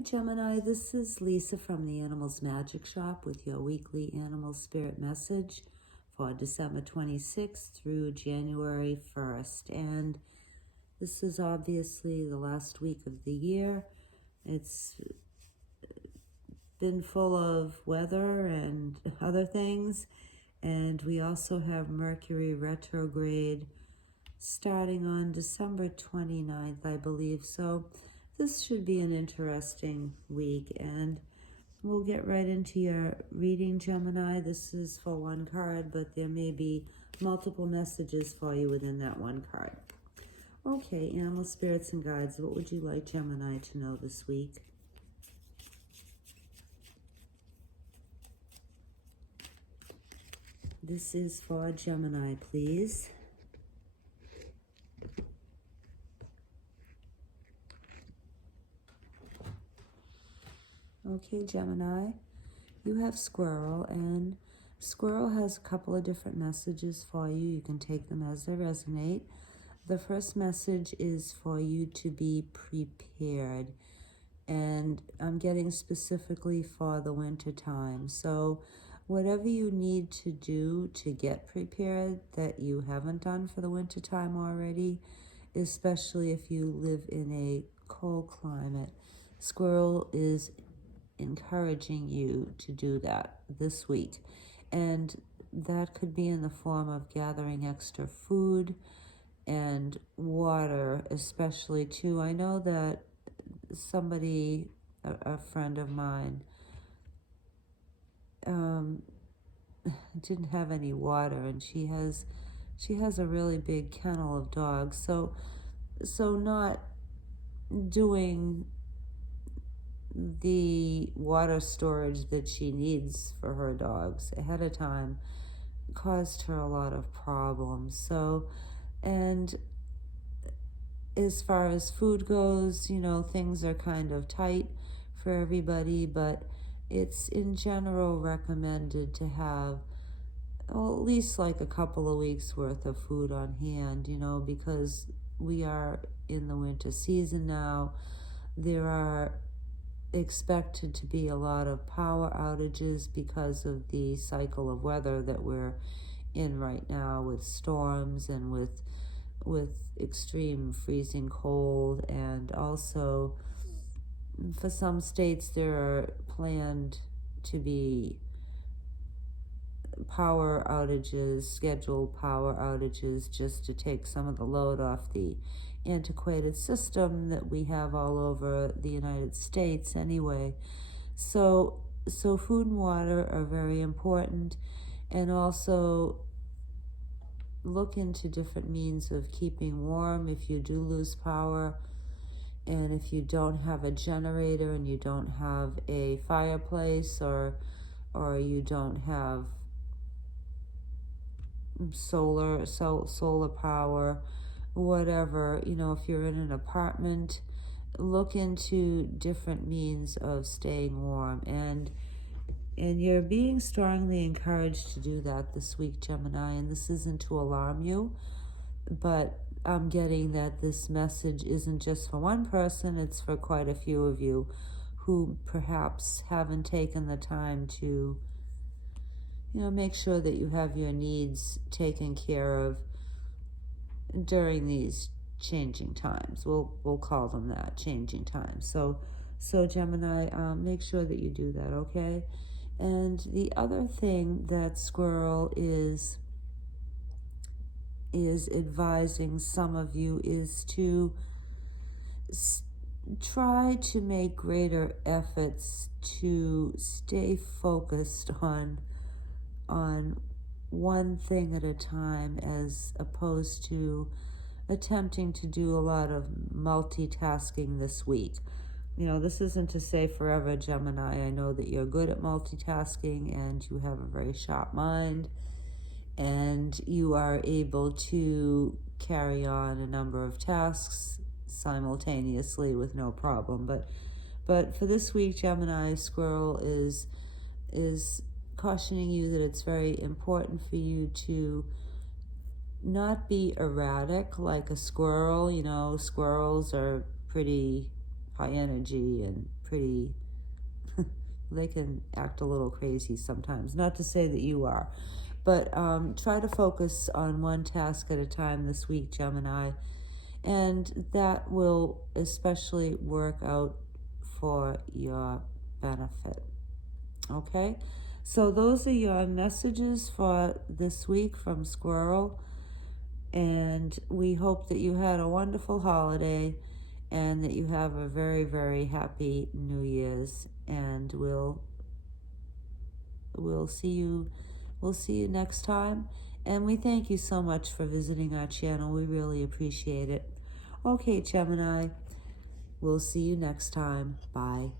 Hi Gemini, this is Lisa from the Animals Magic Shop with your weekly animal spirit message for December 26th through January 1st. And this is obviously the last week of the year. It's been full of weather and other things. And we also have Mercury retrograde starting on December 29th, I believe. So this should be an interesting week, and we'll get right into your reading, Gemini. This is for one card, but there may be multiple messages for you within that one card. Okay, animal spirits and guides, what would you like Gemini to know this week? This is for Gemini, please. Okay, Gemini, you have Squirrel, and Squirrel has a couple of different messages for you. You can take them as they resonate. The first message is for you to be prepared, and I'm getting specifically for the winter time. So whatever you need to do to get prepared that you haven't done for the winter time already, especially if you live in a cold climate, Squirrel is encouraging you to do that this week. And that could be in the form of gathering extra food and water, especially too. I know that somebody, a friend of mine, didn't have any water, and she has a really big kennel of dogs. So not doing the water storage that she needs for her dogs ahead of time caused her a lot of problems. So, and as far as food goes, things are kind of tight for everybody, but it's in general recommended to have at least like a couple of weeks worth of food on hand, because we are in the winter season now. There are expected to be a lot of power outages because of the cycle of weather that we're in right now, with storms and with extreme freezing cold. And also for some states there are planned to be power outages, scheduled power outages, just to take some of the load off the antiquated system that we have all over the United States anyway. So food and water are very important, and also look into different means of keeping warm if you do lose power. And if you don't have a generator and you don't have a fireplace, or you don't have solar power, whatever, if you're in an apartment, look into different means of staying warm, and you're being strongly encouraged to do that this week, Gemini. And this isn't to alarm you, but I'm getting that this message isn't just for one person, it's for quite a few of you who perhaps haven't taken the time to make sure that you have your needs taken care of during these changing times. We'll call them that, changing times. So Gemini, make sure that you do that, okay? And the other thing that Squirrel is advising some of you is to try to make greater efforts to stay focused on one thing at a time, as opposed to attempting to do a lot of multitasking this week. This isn't to say forever, Gemini. I know that you're good at multitasking and you have a very sharp mind, and you are able to carry on a number of tasks simultaneously with no problem. But for this week, Gemini, Squirrel is cautioning you that it's very important for you to not be erratic like a squirrel. Squirrels are pretty high energy and pretty, they can act a little crazy sometimes. Not to say that you are, but try to focus on one task at a time this week, Gemini, and that will especially work out for your benefit. Okay? So those are your messages for this week from Squirrel, and we hope that you had a wonderful holiday and that you have a very, very happy New Year's, and we'll see you next time. And we thank you so much for visiting our channel. We really appreciate it. Okay, Gemini, we'll see you next time. Bye.